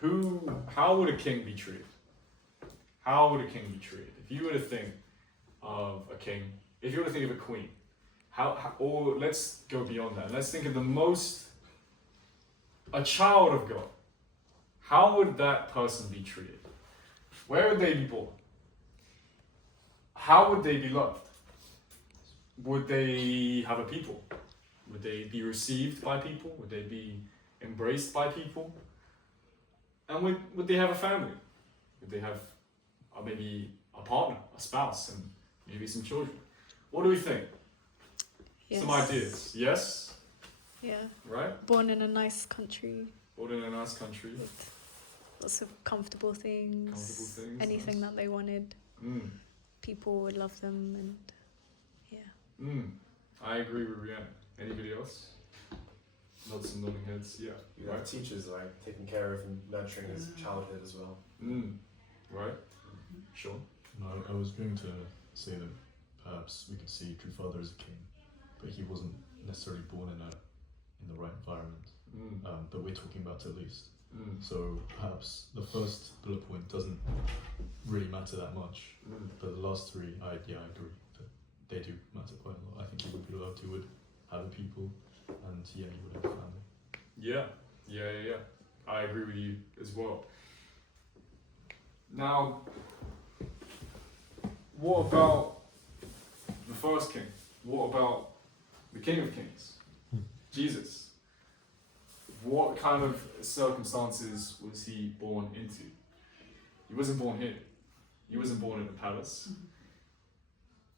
how would a king be treated? How would a king be treated? If you were to think of a king, if you were to think of a queen, or let's go beyond that. Let's think of a child of God. How would that person be treated? Where would they be born? How would they be loved? Would they have a people? Would they be received by people? Would they be embraced by people? And would they have a family? Would they have maybe a partner, a spouse, and maybe some children? What do we think? Yes. Some ideas. Yes? Yeah. Right? Born in a nice country. Born in a nice country. With lots of comfortable things. Anything nice. that they wanted. Mm. People would love them, and yeah. I agree with Rihanna. Anybody else? Lots of nodding heads. Yeah. You have teachers like taking care of and nurturing his childhood as well. Right. Sure. No, I was going to say that perhaps we could see True Father as a king, but he wasn't necessarily born in the right environment that we're talking about at least. So perhaps the first bullet point doesn't really matter that much, but the last three, I agree that they do matter quite a lot. I think he would be loved, he would have a people, and he would have a family. Yeah. I agree with you as well. Now, what about the first king? What about the King of Kings? Jesus. What kind of circumstances was he born into? He wasn't born here. He wasn't born in a palace.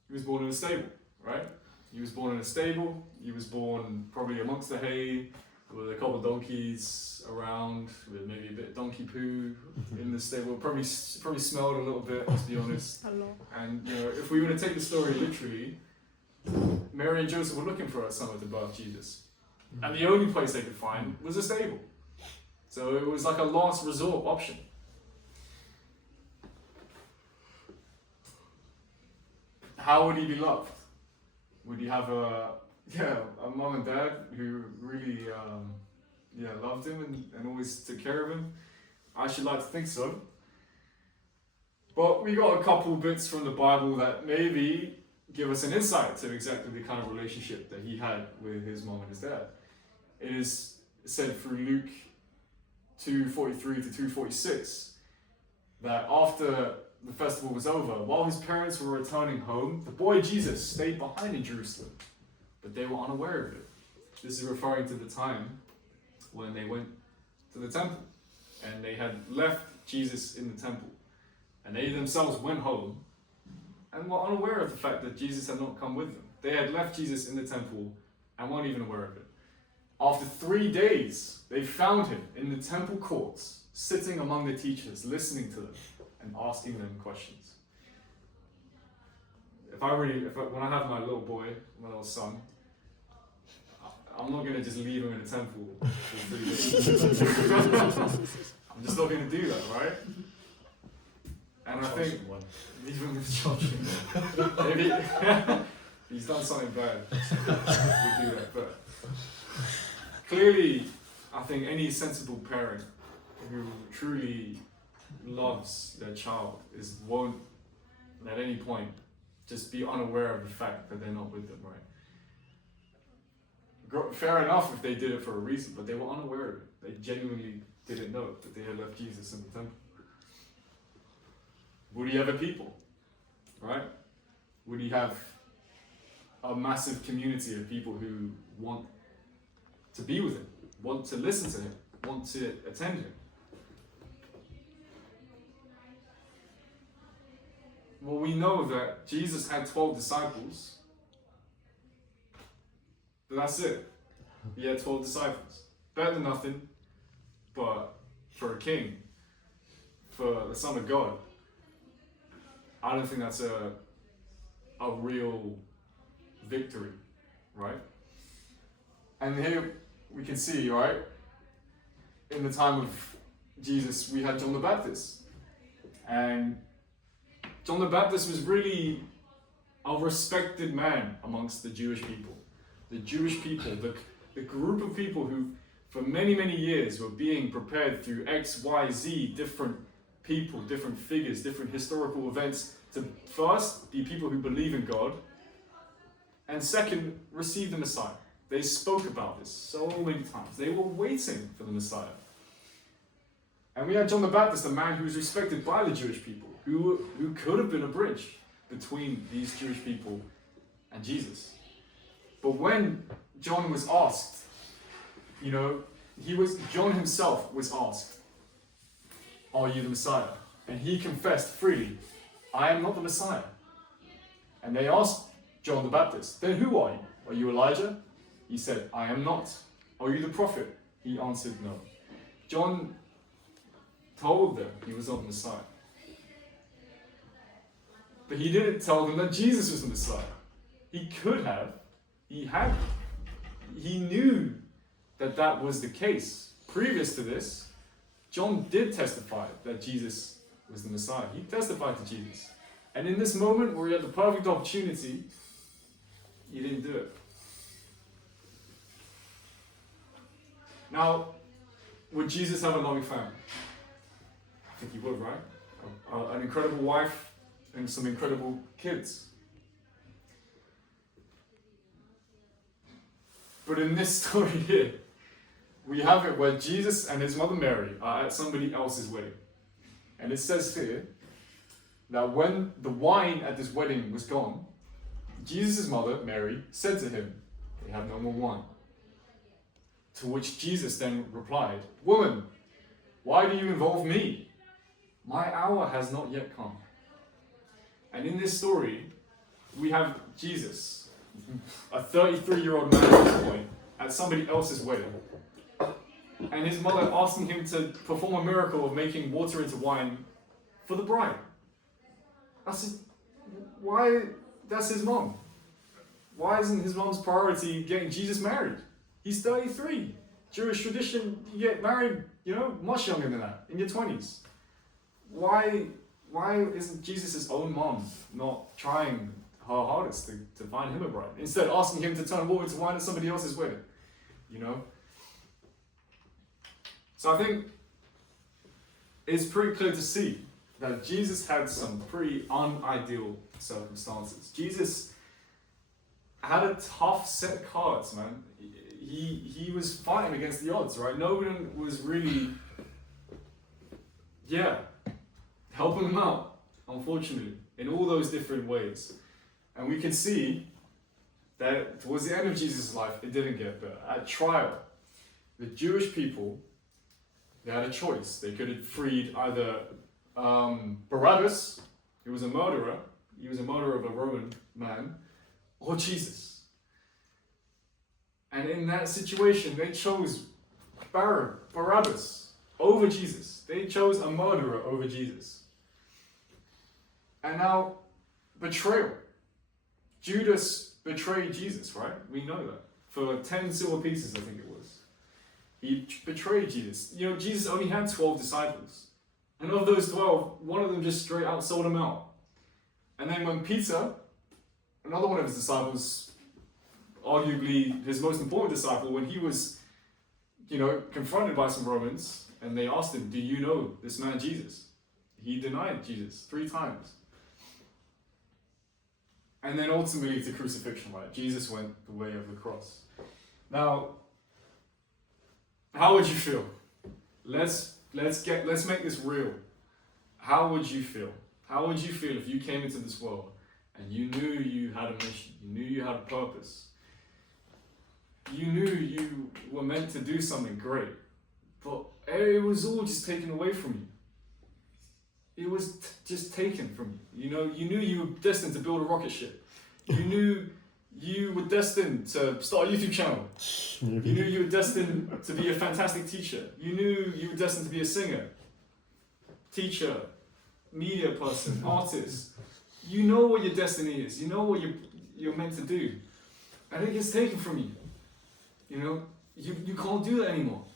He was born in a stable, right? He was born in a stable. He was born probably amongst the hay with a couple of donkeys around, with maybe a bit of donkey poo in the stable. Probably smelled a little bit, let's be honest. A lot. And if we were to take the story literally, Mary and Joseph were looking for a son to birth Jesus. And the only place they could find was a stable. So it was like a last resort option. How would he be loved? Would he have a mom and dad who really loved him and always took care of him? I should like to think so. But we got a couple bits from the Bible that maybe give us an insight to exactly the kind of relationship that he had with his mom and his dad. It is said through Luke 2:43 to 2:46 that after the festival was over, while his parents were returning home, the boy Jesus stayed behind in Jerusalem, but they were unaware of it. This is referring to the time when they went to the temple and they had left Jesus in the temple, and they themselves went home and were unaware of the fact that Jesus had not come with them. They had left Jesus in the temple and weren't even aware of it. After 3 days, they found him in the temple courts, sitting among the teachers, listening to them and asking them questions. When I have my little boy, my little son, I'm not going to just leave him in the temple for 3 days. I'm just not going to do that, right? And I think even with children, maybe he's done something bad. We do that, but clearly, I think any sensible parent who truly loves their child won't at any point just be unaware of the fact that they're not with them, right? Fair enough if they did it for a reason, but they were unaware of it. They genuinely didn't know that they had left Jesus in the temple. Would he have a people, right? Would he have a massive community of people who want to be with him, want to listen to him, want to attend him? Well, we know that Jesus had 12 disciples, but that's it. He had 12 disciples. Better than nothing, but for a king, for the Son of God, I don't think that's a real victory, right? And here we can see, right, in the time of Jesus, we had John the Baptist. And John the Baptist was really a respected man amongst the Jewish people. The Jewish people, the group of people who for many, many years were being prepared through X, Y, Z, different people, different figures, different historical events to first be people who believe in God, and second, receive the Messiah. They spoke about this so many times. They were waiting for the Messiah. And we had John the Baptist, a man who was respected by the Jewish people, who could have been a bridge between these Jewish people and Jesus. But when John was asked, John himself was asked, "Are you the Messiah?" And he confessed freely, "I am not the Messiah." And they asked John the Baptist, "Then who are you? Are you Elijah?" He said, "I am not." "Are you the prophet?" He answered, "No." John told them he was not the Messiah. But he didn't tell them that Jesus was the Messiah. He could have. He knew that was the case. Previous to this, John did testify that Jesus was the Messiah. He testified to Jesus. And in this moment where he had the perfect opportunity, he didn't do it. Now, would Jesus have a loving family? I think he would, right? An incredible wife and some incredible kids. But in this story here, we have it where Jesus and his mother Mary are at somebody else's wedding. And it says here that when the wine at this wedding was gone, Jesus' mother, Mary, said to him, "They have no more wine." To which Jesus then replied, "Woman, why do you involve me? My hour has not yet come." And in this story, we have Jesus, a 33-year-old man at this point, at somebody else's wedding. And his mother asking him to perform a miracle of making water into wine for the bride. Why? That's his mom. Why isn't his mom's priority getting Jesus married? He's 33. Jewish tradition, you get married, much younger than that, in your 20s. Why isn't Jesus' own mom not trying her hardest to find him a bride? Instead, asking him to turn water into wine at somebody else's wedding, So I think it's pretty clear to see that Jesus had some pretty unideal circumstances. Jesus had a tough set of cards, man. He was fighting against the odds, right? No one was really, helping him out, unfortunately, in all those different ways. And we can see that towards the end of Jesus' life, it didn't get better. At trial, the Jewish people, they had a choice. They could have freed either Barabbas, who was a murderer, he was a murderer of a Roman man, or Jesus. And in that situation, they chose Barabbas over Jesus. They chose a murderer over Jesus. And now, betrayal. Judas betrayed Jesus, right? We know that. For 10 silver pieces, I think it was. He betrayed Jesus. Jesus only had 12 disciples. And of those 12, one of them just straight out sold him out. And then when Peter, another one of his disciples, arguably his most important disciple, when he was, confronted by some Romans, and they asked him, "Do you know this man Jesus?" He denied Jesus 3 times. And then ultimately to crucifixion, right? Jesus went the way of the cross. Now, how would you feel? Let's make this real. How would you feel? How would you feel if you came into this world and you knew you had a mission, you knew you had a purpose, you knew you were meant to do something great, but it was all just taken away from you? It was just taken from you. You knew you were destined to build a rocket ship. You knew you were destined to start a YouTube channel. You knew you were destined to be a fantastic teacher. You knew you were destined to be a singer, teacher, media person, artist. You know what your destiny is. You know what you're meant to do. And it gets taken from you. You can't do that anymore.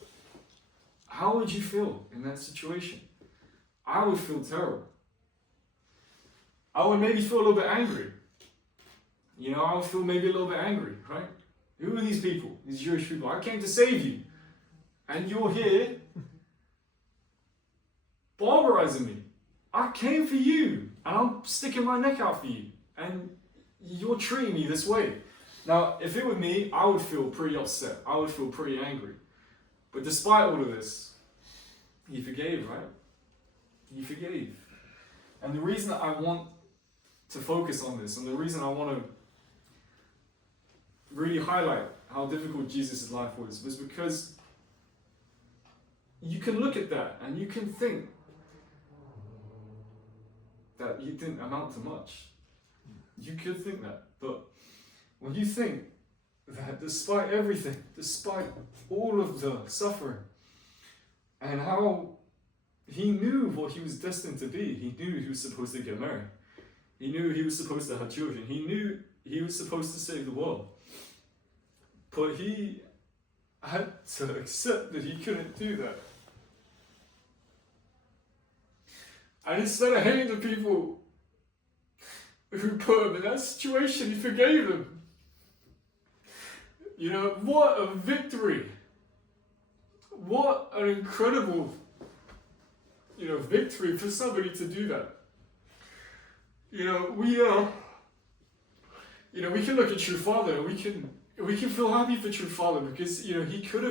How would you feel in that situation? I would feel terrible. I would maybe feel a little bit angry. I would feel maybe a little bit angry, right? Who are these people? These Jewish people. I came to save you. and you're here barbarizing me. I came for you, and I'm sticking my neck out for you, and you're treating me this way. Now, if it were me, I would feel pretty upset. I would feel pretty angry. But despite all of this, he forgave, right? He forgave. And the reason that I want to focus on this, and the reason I want to really highlight how difficult Jesus' life was because you can look at that and you can think that you didn't amount to much. You could think that, but when you think that despite everything, despite all of the suffering, and how he knew what he was destined to be, he knew he was supposed to get married, he knew he was supposed to have children, he knew he was supposed to save the world, but he had to accept that he couldn't do that. And instead of hating the people who put him in that situation, he forgave them. You know, what a victory. What an incredible, victory for somebody to do that. We can look at True Father and we can feel happy for True Father because, he could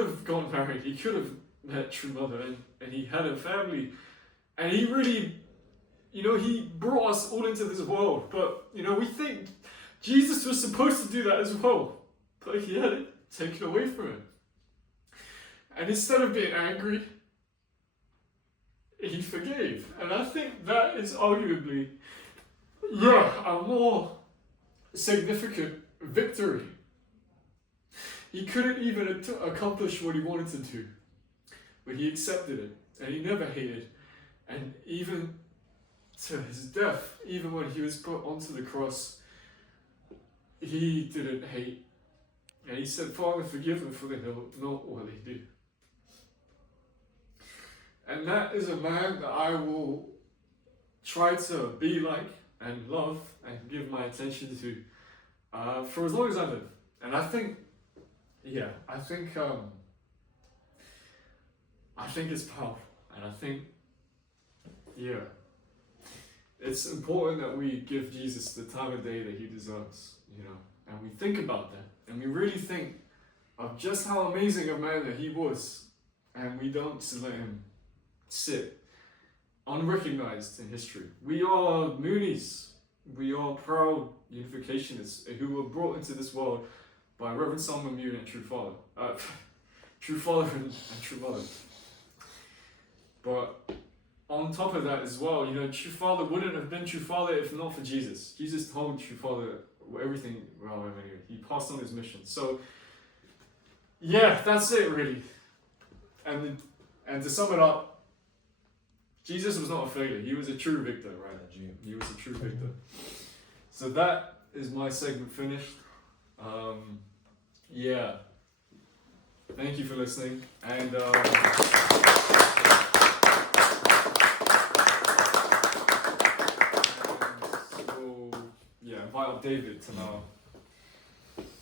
have gone married, he could have met True Mother and he had a family. And he really, he brought us all into this world. But, we think Jesus was supposed to do that as well. But he had it taken away from him. And instead of being angry, he forgave. And I think that is arguably, a more significant victory. He couldn't even accomplish what he wanted to do. But he accepted it. And he never hated. And even to his death, even when he was put onto the cross, he didn't hate. And he said, Father, forgive them for they know not what they do. And that is a man that I will try to be like and love and give my attention to for as long as I live. And I think it's powerful. And I think it's important that we give Jesus the time of day that he deserves, and we think about that, and we really think of just how amazing a man that he was, and we don't just let him sit unrecognized in history. We are Moonies, we are proud unificationists who were brought into this world by Reverend Solomon Moon and True Father, True Father and True Mother. But on top of that as well, True Father wouldn't have been True Father if not for Jesus. Jesus told True Father everything. Well, anyway, he passed on his mission. So, that's it really. And to sum it up, Jesus was not a failure. He was a true victor, right? He was a true victor. So that is my segment finished. Thank you for listening. And invite David to now